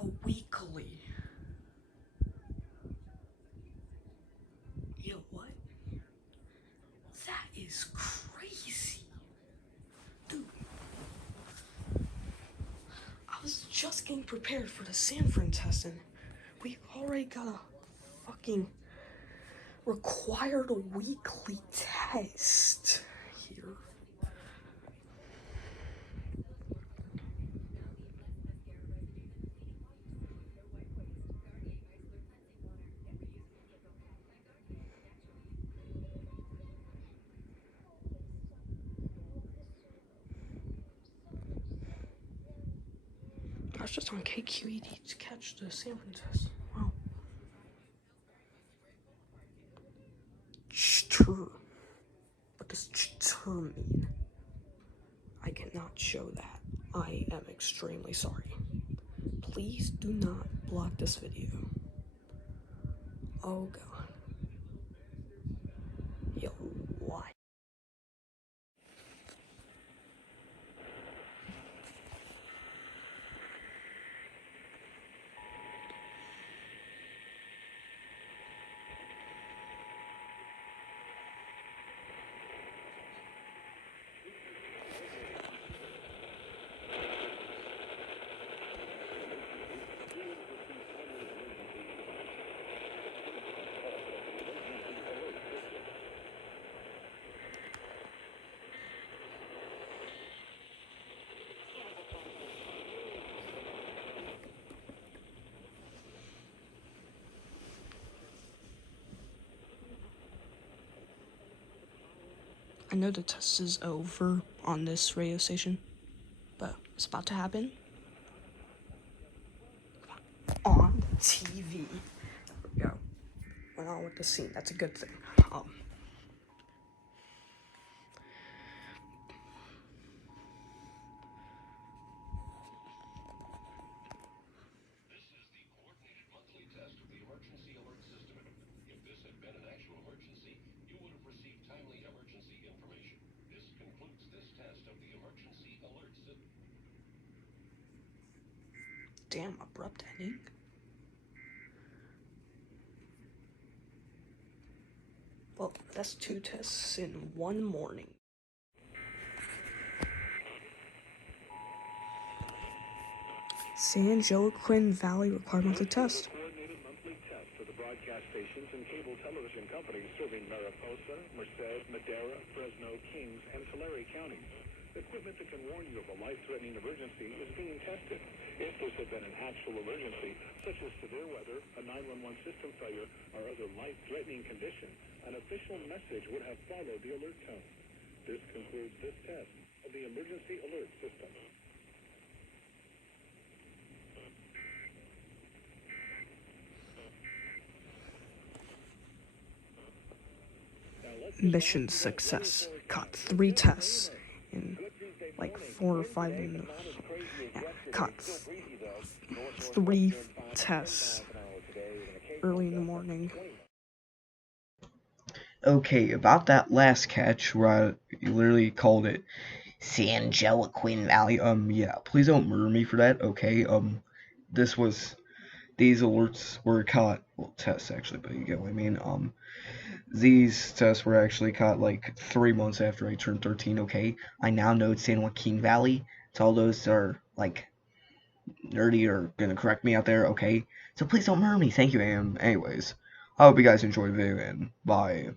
a weekly. Yeah, what? That is crazy. Dude, I was just getting prepared for the Sanford test and we already got a fucking required weekly test here. I was just on KQED to catch the Sanford test. Wow. Chtr. What does chtr mean? I cannot show that. I am extremely sorry. Please do not block this video. Oh god. Yo, what? I know the test is over on this radio station, but it's about to happen on TV. There we go. Went on with the scene. That's a good thing. Damn, abrupt ending. Well, that's 2 tests in one morning. San Joaquin Valley required monthly test. Coordinated monthly test for the broadcast stations and cable television companies serving Mariposa, Merced, Madera, Fresno, Kings, and Tulare counties. Equipment that can warn you of a life-threatening emergency is being tested. If this had been an actual emergency, such as severe weather, a 911 system failure, or other life-threatening condition, an official message would have followed the alert tone. This concludes this test of the emergency alert system. Mission success. Caught 3 tests in like 4 or 5 minutes. Yeah, caught 3 tests early in the morning. Okay, about that last catch where you literally called it San Joaquin Valley. Yeah, please don't murder me for that. Okay. These alerts were caught. Well, tests actually, but you get what I mean. These tests were actually caught like 3 months after I turned 13. Okay. I now know it's San Joaquin Valley. To all those that are like nerdy or gonna correct me out there. Okay. So please don't murder me. Thank you, Am. Anyways, I hope you guys enjoyed the video and bye.